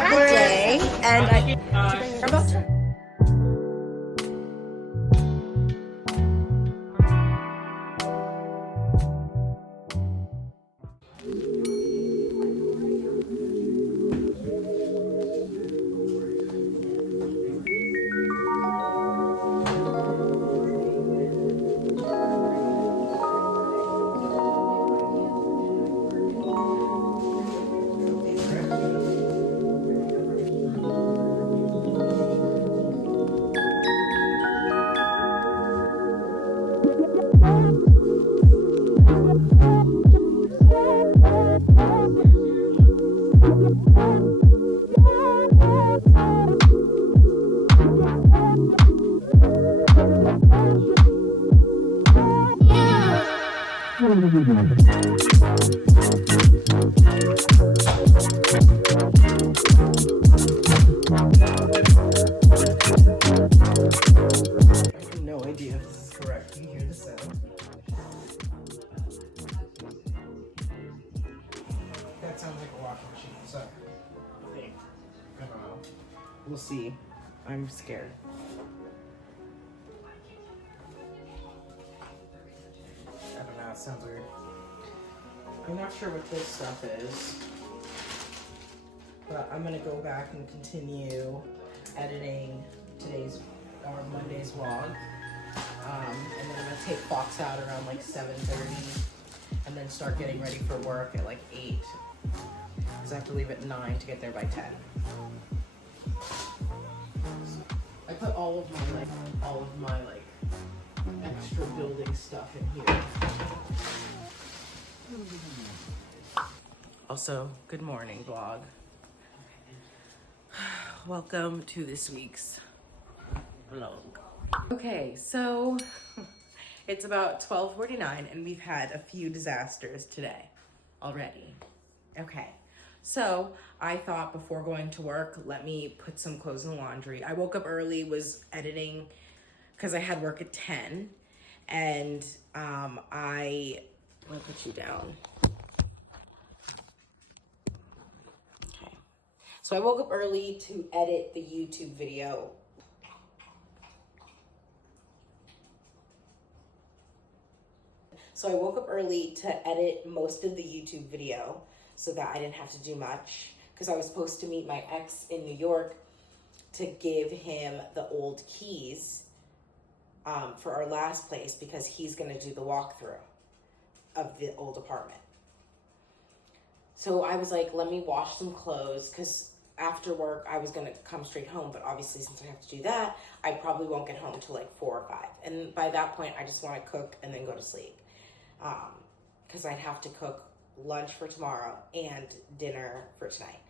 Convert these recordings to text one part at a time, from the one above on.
that day, and I did you bring your boat? No idea if this is correct. Can you hear the sound? That sounds like a washing machine, so I don't know. We'll see. I'm scared. I don't know, it sounds weird. I'm not sure what this stuff is, but I'm gonna go back and continue editing today's or Monday's vlog. And then I'm gonna take Fox out around like 7:30 and then start getting ready for work at like 8. Because I have to leave at 9 to get there by 10. I put all of my extra building stuff in here. Also, good morning vlog. Welcome to this week's vlog. Okay, so it's about 12:49 and we've had a few disasters today already. Okay, so I thought before going to work, let me put some clothes in the laundry. I woke up early, was editing because I had work at 10, and I'm gonna put you down. Okay, so I woke up early to edit the YouTube video. So I woke up early to edit most of the YouTube video so that I didn't have to do much, because I was supposed to meet my ex in New York to give him the old keys for our last place, because he's gonna do the walkthrough of the old apartment. So I was like, let me wash some clothes, because after work I was gonna come straight home, but obviously since I have to do that, I probably won't get home till like 4 or 5. And by that point, I just wanna cook and then go to sleep. Because I'd have to cook lunch for tomorrow and dinner for tonight.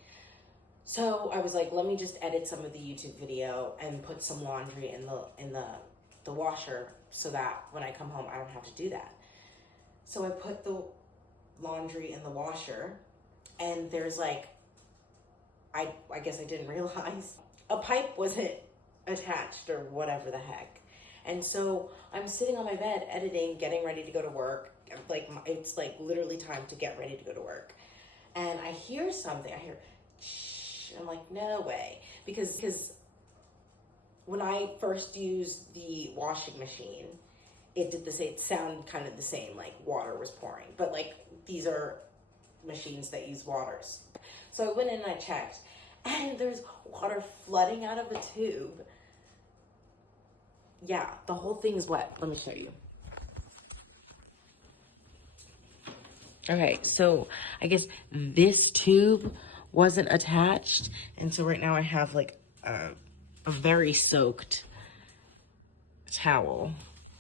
So I was like, let me just edit some of the YouTube video and put some laundry in the washer so that when I come home, I don't have to do that. So I put the laundry in the washer, and there's like, I guess I didn't realize a pipe wasn't attached or whatever the heck. And so I'm sitting on my bed editing, getting ready to go to work. Like, it's like literally time to get ready to go to work. And I hear something. I hear, shh. I'm like, no way. Because when I first used the washing machine, it sounded kind of the same, like water was pouring. But like, these are machines that use waters. So I went in and I checked, and there's water flooding out of the tube. Yeah, the whole thing is wet. Let me show you. Okay, so I guess this tube wasn't attached, and so right now I have like a very soaked towel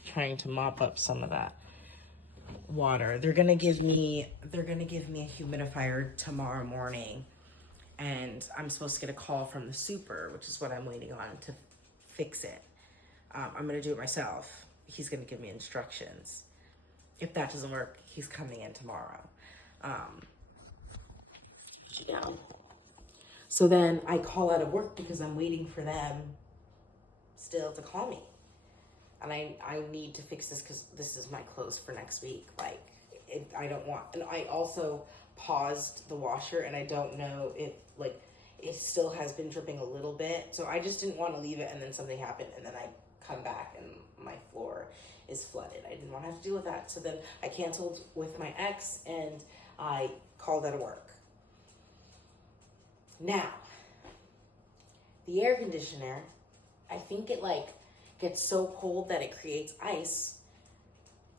trying to mop up some of that water. They're gonna give me a humidifier tomorrow morning, and I'm supposed to get a call from the super, which is what I'm waiting on to fix it. I'm gonna do it myself. He's gonna give me instructions. If that doesn't work, he's coming in tomorrow. So then I call out of work because I'm waiting for them still to call me. And I need to fix this because this is my clothes for next week. Like, I don't want, and I also paused the washer, and I don't know if, like, it still has been dripping a little bit. So I just didn't want to leave it and then something happened and then I come back and my floor is flooded. I didn't want to have to deal with that. So then I canceled with my ex and I called out of work. Now, the air conditioner, I think it like gets so cold that it creates ice.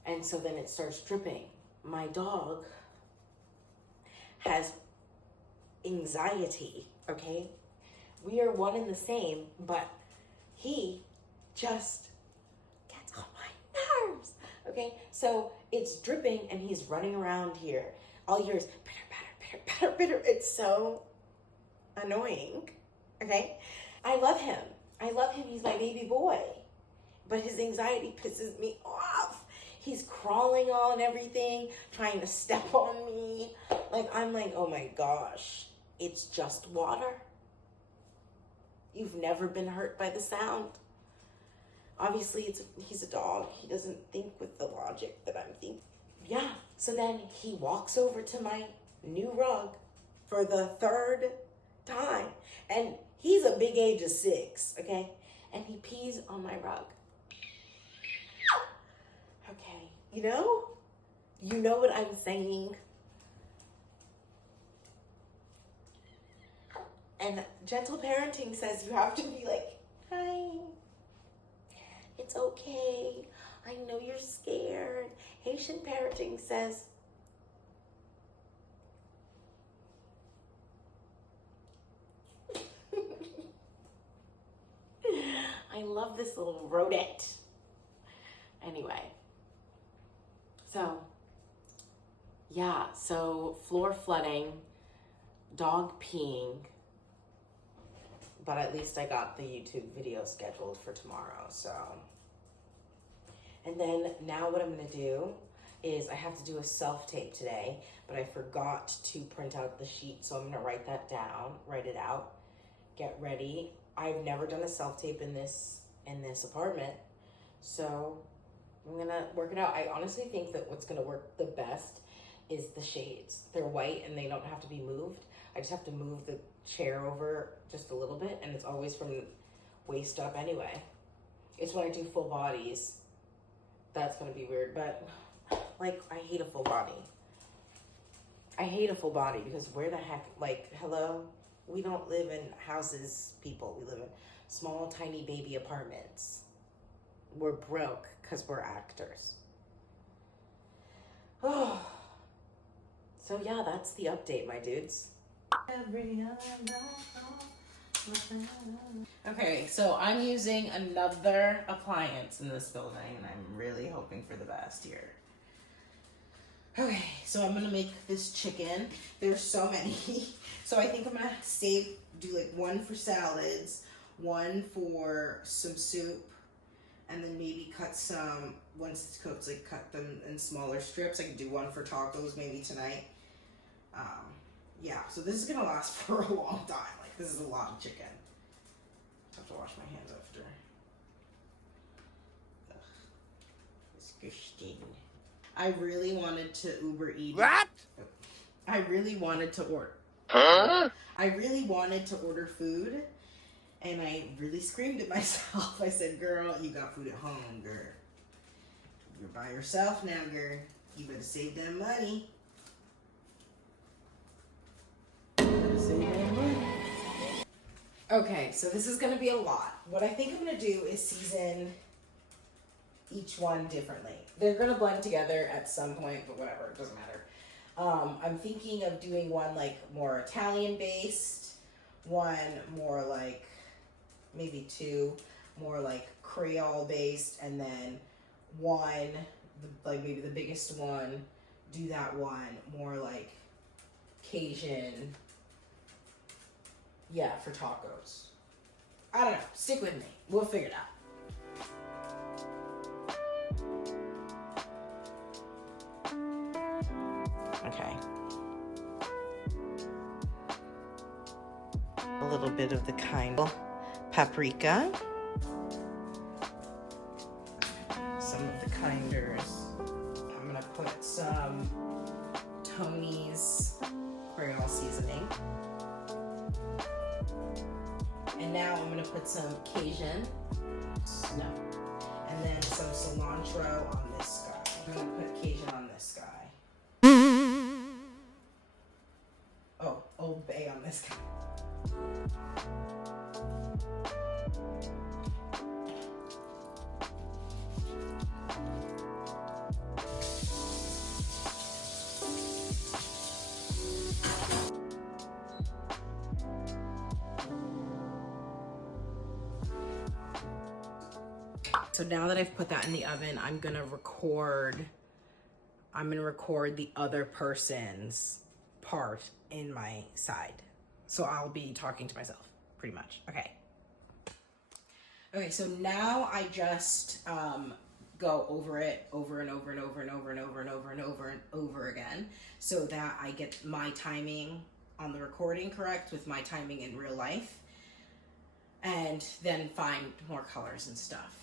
And so then it starts dripping. My dog has anxiety, okay? We are one and the same, but he just gets on my nerves, okay? So it's dripping and he's running around here. All you hear is pitter, patter, pitter, patter, pitter. It's so annoying, okay? I love him. He's my baby boy. But his anxiety pisses me off. He's crawling on everything, trying to step on me. Like, I'm like, oh my gosh, it's just water. You've never been hurt by the sound. Obviously, he's a dog. He doesn't think with the logic that I'm thinking. Yeah, so then he walks over to my new rug for the third time. And he's a big age of 6, okay? And he pees on my rug. Okay, you know what I'm saying? And gentle parenting says you have to be like, hi, it's okay. I know you're scared. Haitian parenting says, I love this little rodent. Anyway, so floor flooding, dog peeing, but at least I got the YouTube video scheduled for tomorrow, so. And then now what I'm gonna do is I have to do a self-tape today, but I forgot to print out the sheet, so I'm gonna write it out, get ready. I've never done a self-tape in this apartment, so I'm gonna work it out. I honestly think that what's gonna work the best is the shades. They're white and they don't have to be moved. I just have to move the chair over just a little bit, and it's always from waist up anyway. It's when I do full bodies that's gonna be weird, but like, I hate a full body. I hate a full body because where the heck, like, hello? We don't live in houses, people. We live in small, tiny baby apartments. We're broke because we're actors. Oh. So yeah, that's the update, my dudes. Okay, so I'm using another appliance in this building, and I'm really hoping for the best here. Okay, so I'm gonna make this chicken. There's so many. So I think I'm gonna do like one for salads, one for some soup, and then maybe cut some, once it's cooked, like cut them in smaller strips. I could do one for tacos maybe tonight. Yeah, so this is gonna last for a long time. Like, this is a lot of chicken. I have to wash my hands after. Ugh. Disgusting. I really wanted to Uber Eat. What? I really wanted to order. Huh? I really wanted to order food, and I really screamed at myself. I said, girl, you got food at home, girl. You're by yourself now, girl. You better save that money. Okay, so this is going to be a lot. What I think I'm going to do is season each one differently. They're going to blend together at some point, but whatever, it doesn't matter. I'm thinking of doing one like more Italian based, one more like, maybe two more like Creole based, and then one, like maybe the biggest one, do that one more like Cajun. Yeah, for tacos. I don't know. Stick with me. We'll figure it out. Okay. A little bit of the kind of paprika. Some of the kinders. I'm gonna put some Tony's Creole seasoning. And now I'm gonna put some Cajun, no, and then some cilantro on this guy. I'm gonna put Cajun on this guy. Oh, Old Bay on this guy. So now that I've put that in the oven, I'm gonna record the other person's part in my side. So I'll be talking to myself, pretty much. Okay. Okay, so now I just go over it over and over and over and over and over and over and over and over again, so that I get my timing on the recording correct with my timing in real life, and then find more colors and stuff.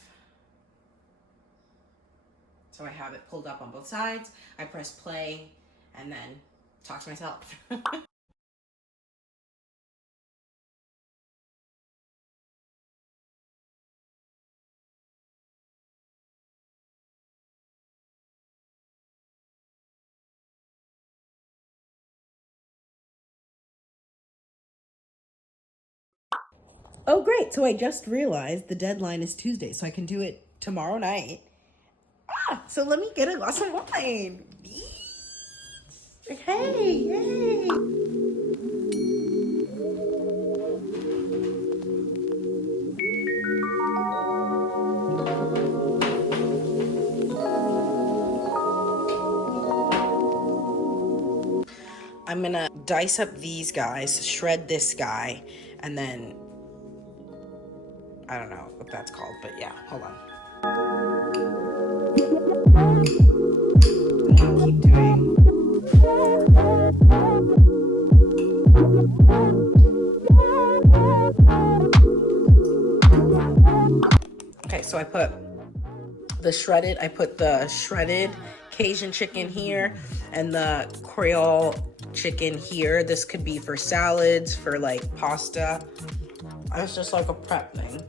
So I have it pulled up on both sides, I press play, and then talk to myself. Oh, great. So I just realized the deadline is Tuesday, so I can do it tomorrow night. So let me get a glass of wine. Hey, yay. I'm gonna dice up these guys, shred this guy, and then I don't know what that's called, but yeah, hold on. And keep doing. Okay, so I put the shredded Cajun chicken here and the Creole chicken here. This could be for salads, for like pasta. It's just like a prep thing.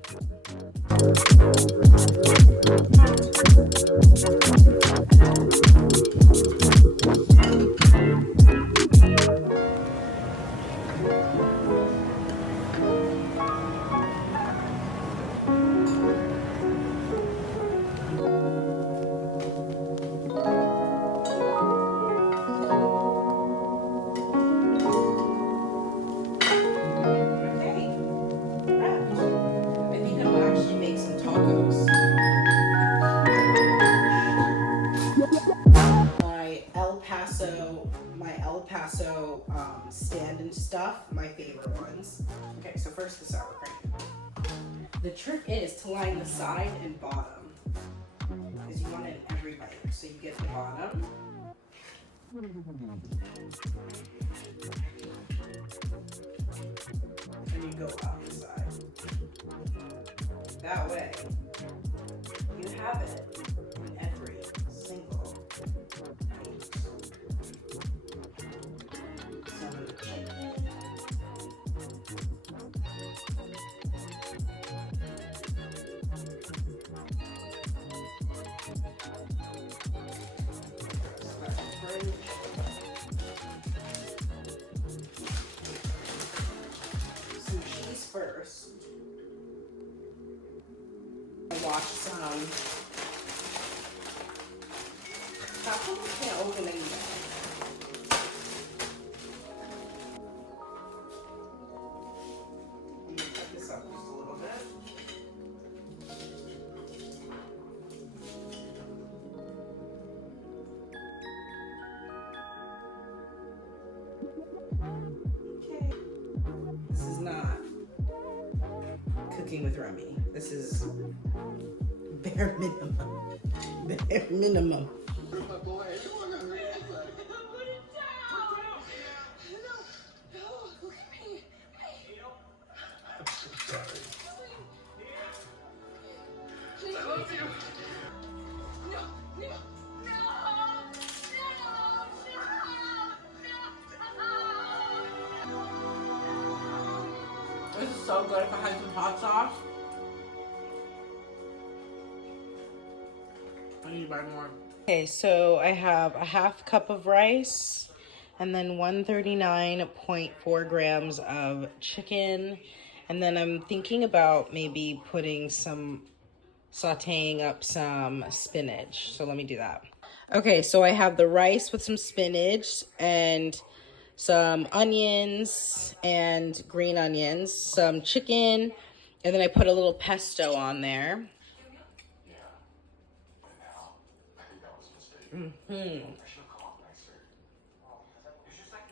Stand and stuff, my favorite ones. Okay, so first the sour cream. The trick is to line the side and bottom, because you want it in every bite. So you get the bottom. And you go up the side. That way, you have it in every single piece. Some of the chicken. Some cheese first. I wash some. How come I can't open anything? Let me cut this up just a little bit. Okay. This is not cooking with Remy. This is bare minimum. Bare minimum. This is so good if I had some hot sauce. I need to buy more. Okay, so I have a half cup of rice and then 139.4 grams of chicken. And then I'm thinking about maybe sauteing up some spinach. So let me do that. Okay, so I have the rice with some spinach and some onions and green onions, some chicken, and then I put a little pesto on there.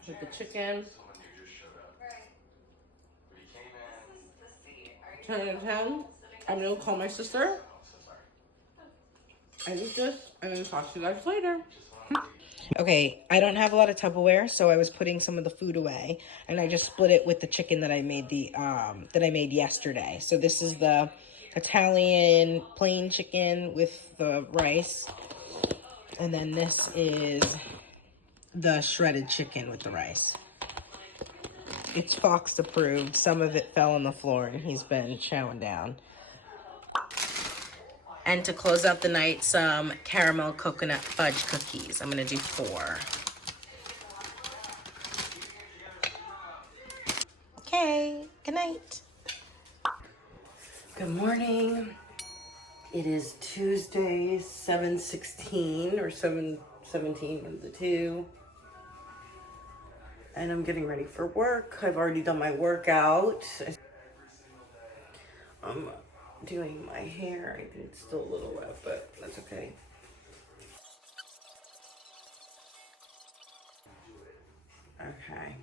With the chicken. 10 out of 10. I'm gonna call my sister. I eat this and then talk to you guys later. Okay, I don't have a lot of Tupperware, so I was putting some of the food away, and I just split it with the chicken that I made yesterday. So this is the Italian plain chicken with the rice, and then this is the shredded chicken with the rice. It's Fox approved. Some of it fell on the floor, and he's been chowing down. And to close out the night, some caramel coconut fudge cookies. I'm gonna do 4. Okay, good night. Good morning. It is Tuesday, 7/16 or 7/17, one of the two. And I'm getting ready for work. I've already done my workout. I'm doing my hair. I think it's still a little wet, but that's okay. Okay.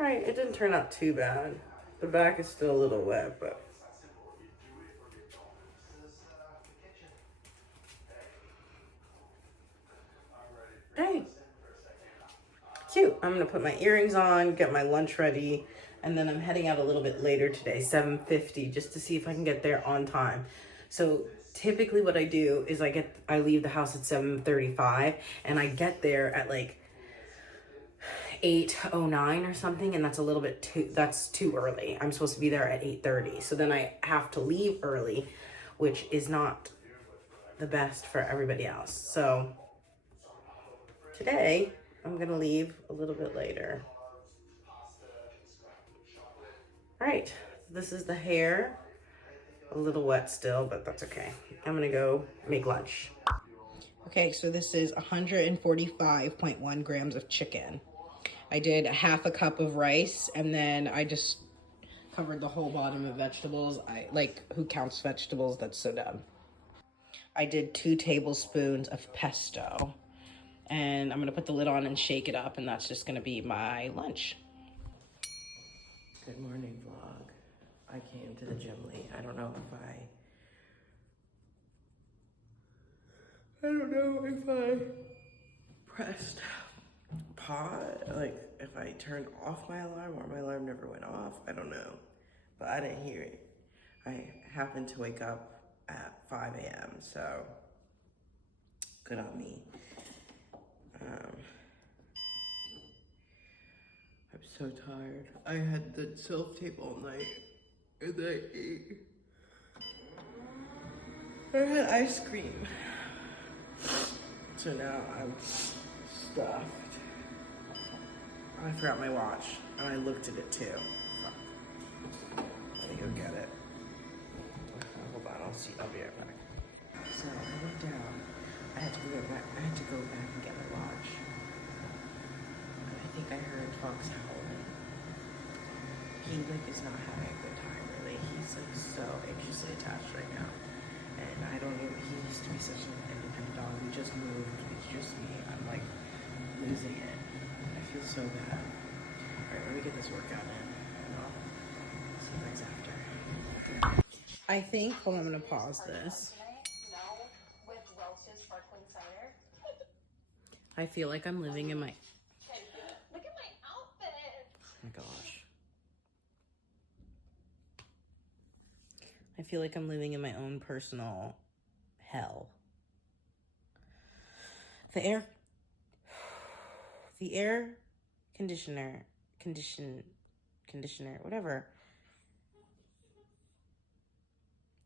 All right, it didn't turn out too bad. The back is still a little wet, but hey, cute. I'm gonna put my earrings on, get my lunch ready, and then I'm heading out a little bit later today, 7:50, just to see if I can get there on time. So typically what I do is I leave the house at 7:35 and I get there at like 8:09 or something, and that's too early. I'm supposed to be there at 8:30. So then I have to leave early, which is not the best for everybody else. So today I'm gonna leave a little bit later. All right, this is the hair. A little wet still, but that's okay. I'm gonna go make lunch. Okay, so this is 145.1 grams of chicken. I did half a cup of rice, and then I just covered the whole bottom of vegetables. Who counts vegetables? That's so dumb. I did 2 tablespoons of pesto, and I'm gonna put the lid on and shake it up, and that's just gonna be my lunch. Good morning, vlog. I came to the gym late. I don't know if I pressed pause, if I turned off my alarm or my alarm never went off. I don't know, but I didn't hear it. I happened to wake up at 5 a.m., so good on me. I'm so tired. I had the self-tape all night, and I ate. I had ice cream. So now I'm stuffed. I forgot my watch, and I looked at it too. Fuck. Let me go get it. Hold on, I'll be right back. So I went down. I had to go back and get my watch. I think I heard Fox howling. He is not having a good time, really. He's so anxiously attached right now. And I don't know, he used to be such an independent dog. We just moved, it's just me. I'm losing it. I feel so bad. Alright, let me get this workout in. And I'll see you guys after. I think, hold on, I'm gonna pause this. I feel like I'm living in my... Look at my outfit. Oh my gosh. I feel like I'm living in my own personal hell. The air conditioner, whatever,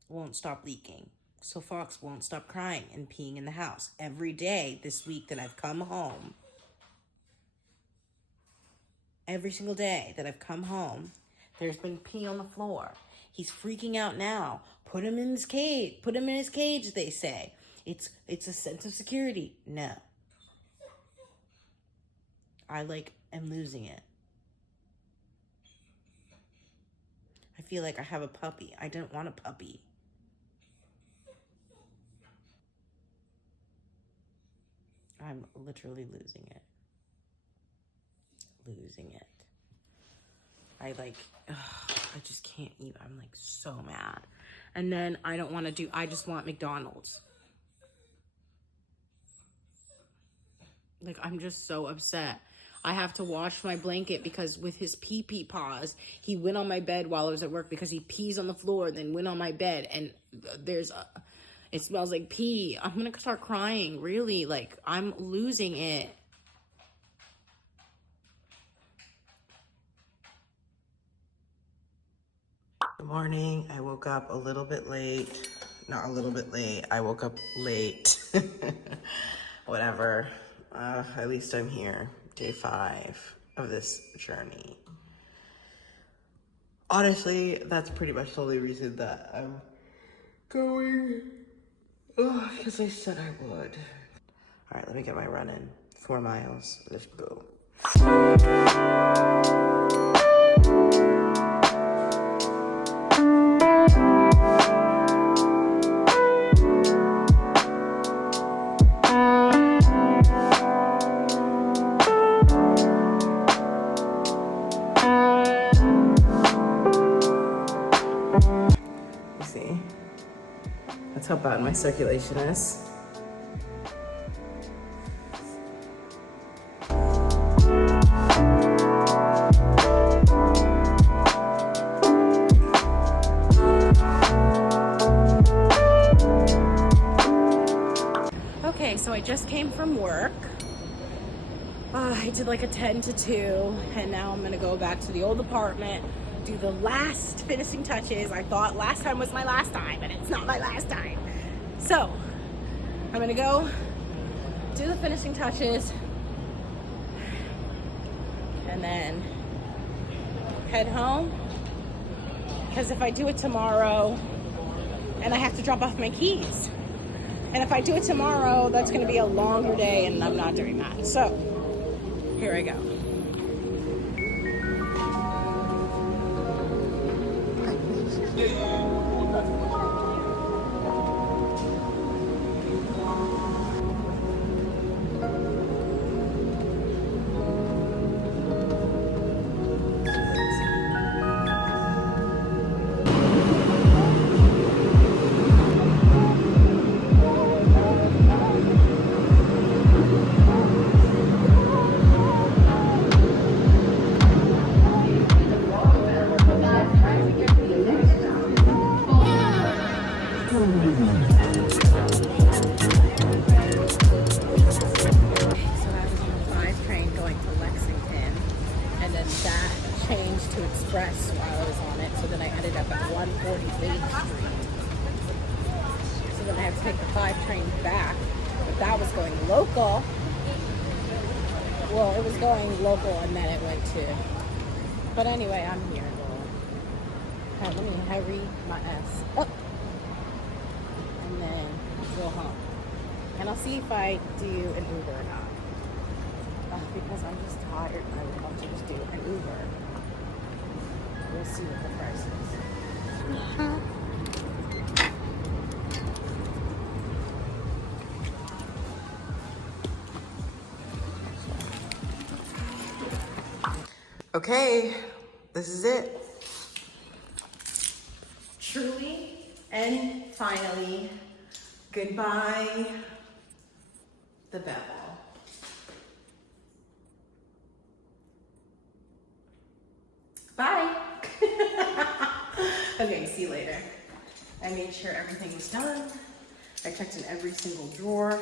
won't stop leaking. So Fox won't stop crying and peeing in the house. Every day this week that I've come home, every single day that I've come home, there's been pee on the floor. He's freaking out now. Put him in his cage. Put him in his cage, they say. It's a sense of security. No. I am losing it. I feel like I have a puppy. I don't want a puppy. I'm literally losing it. Losing it. I just can't eat. I'm so mad. And then I just want McDonald's. I'm just so upset. I have to wash my blanket because with his pee-pee paws, he went on my bed while I was at work because he pees on the floor, then went on my bed, and it smells like pee. I'm gonna start crying, really. I'm losing it. Good morning. I woke up a little bit late. Not a little bit late. I woke up late. Whatever. At least I'm here. Day 5 of this journey. Honestly, that's pretty much the only reason that I'm going. Because I said I would. All right, let me get my run in. 4 miles. Let's go. You see? That's how bad my circulation is. Okay, so I just came from work. I did a 10 to 2, and now I'm gonna go back to the old apartment, do the last finishing touches. I thought last time was my last time, and it's not my last time. So, I'm gonna go do the finishing touches, and then head home. Because if I do it tomorrow, and I have to drop off my keys. And if I do it tomorrow, that's gonna be a longer day, and I'm not doing that. So, here I go. Express while I was on it, so then I ended up at 148th Street. So then I had to take the 5 train back, but that was going local. Well, it was going local and then it went to, but anyway, I'm here. Let me hurry my ass up and then go home. And I'll see if I do an Uber or not. Because I'm just tired, I would love to just do an Uber. We'll see what the price is. Okay, this is it. Truly and finally, goodbye, the bevel. Bye. Okay, see you later. I made sure everything was done. I checked in every single drawer.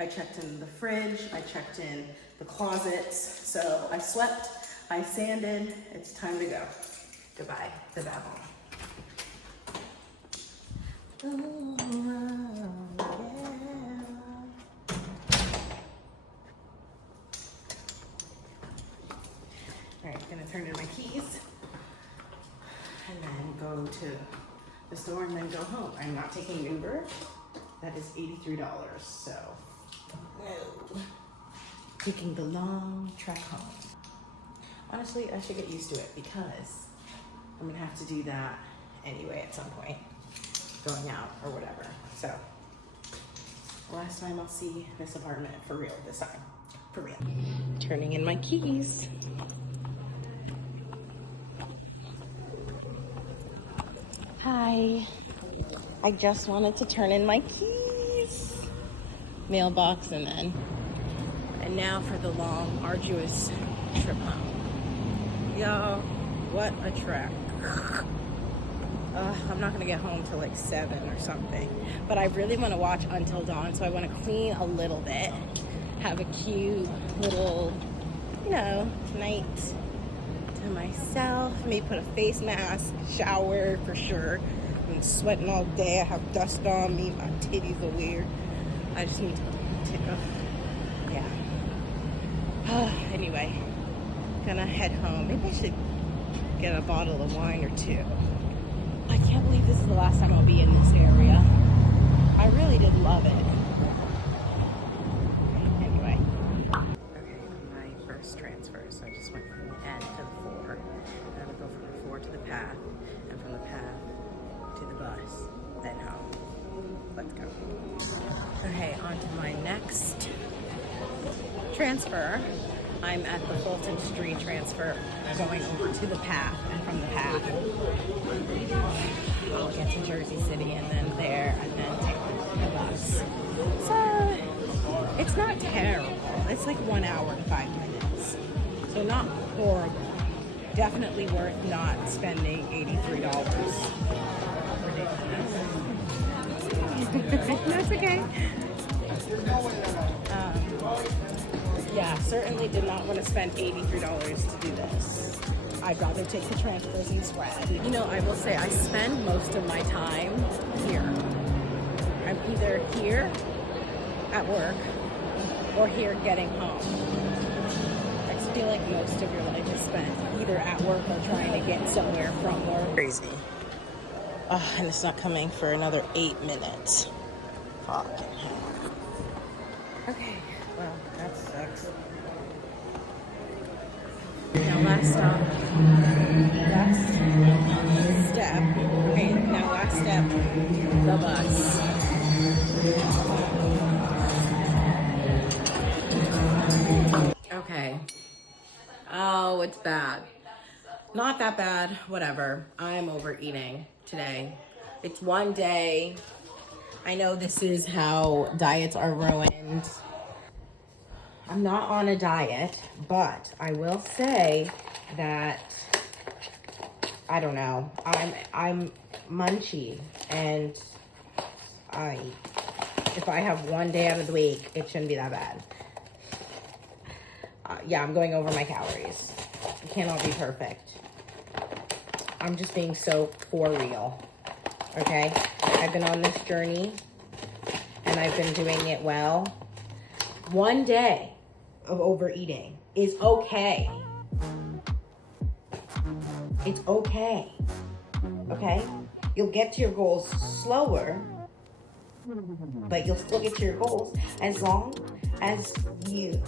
I checked in the fridge. I checked in the closets. So I swept, I sanded. It's time to go. Goodbye, the bevel. Ooh, yeah. All right, gonna turn in my keys and then go to the store and then go home. I'm not taking Uber. That is $83, so no. Taking the long trek home. Honestly, I should get used to it because I'm gonna have to do that anyway at some point, going out or whatever. So, last time I'll see this apartment for real this time. For real. Turning in my keys. Hi. I just wanted to turn in my keys. Mailbox and now for the long, arduous trip home. Y'all, what a trek. I'm not gonna get home till like 7 or something. But I really wanna watch Until Dawn, so I wanna clean a little bit. Have a cute little, night to myself. Maybe put a face mask, shower for sure. I've been sweating all day. I have dust on me. My titties are weird. I just need to yeah. Anyway, gonna head home. Maybe I should get a bottle of wine or 2. I can't believe this is the last time I'll be in this area. I really did love it. Anyway. Okay, my first transfer. So I just went from the N to the 4. And I'm gonna go from the 4 to the path. And from the path to the bus. Then home. Let's go. Okay, on to my next transfer. I'm at the Fulton Street transfer, going over to the path, and from the path, I'll get to Jersey City, and then there, and then take the bus. So, it's not terrible. It's like 1 hour and 5 minutes. So not horrible. Definitely worth not spending $83. That's okay. Yeah, certainly did not want to spend $83 to do this. I'd rather take the transfers and spread. I will say I spend most of my time here. I'm either here at work or here getting home. I just feel like most of your life is spent either at work or trying to get somewhere from work. Crazy. And it's not coming for another 8 minutes. Fucking hell. Okay, well, that sucks. Now last step. Okay, now last step, the bus. Okay. Oh, it's bad. Not that bad, whatever. I'm overeating today. It's one day. I know this is how diets are ruined. I'm not on a diet, but I will say that, I don't know, I'm munchy, and if I have one day out of the week, it shouldn't be that bad. Yeah, I'm going over my calories. It can't all be perfect. I'm just being so for real, okay? I've been on this journey, and I've been doing it well. One day of overeating is okay. It's okay. Okay? You'll get to your goals slower, but you'll still get to your goals as long as you...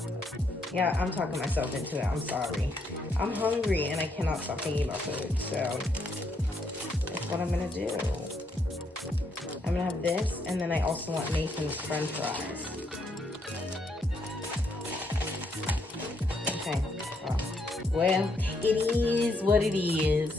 Yeah, I'm talking myself into it. I'm sorry. I'm hungry and I cannot stop thinking about food, so that's what I'm gonna do. I'm gonna have this, and then I also want Nathan's French fries. Okay. Well, it is what it is.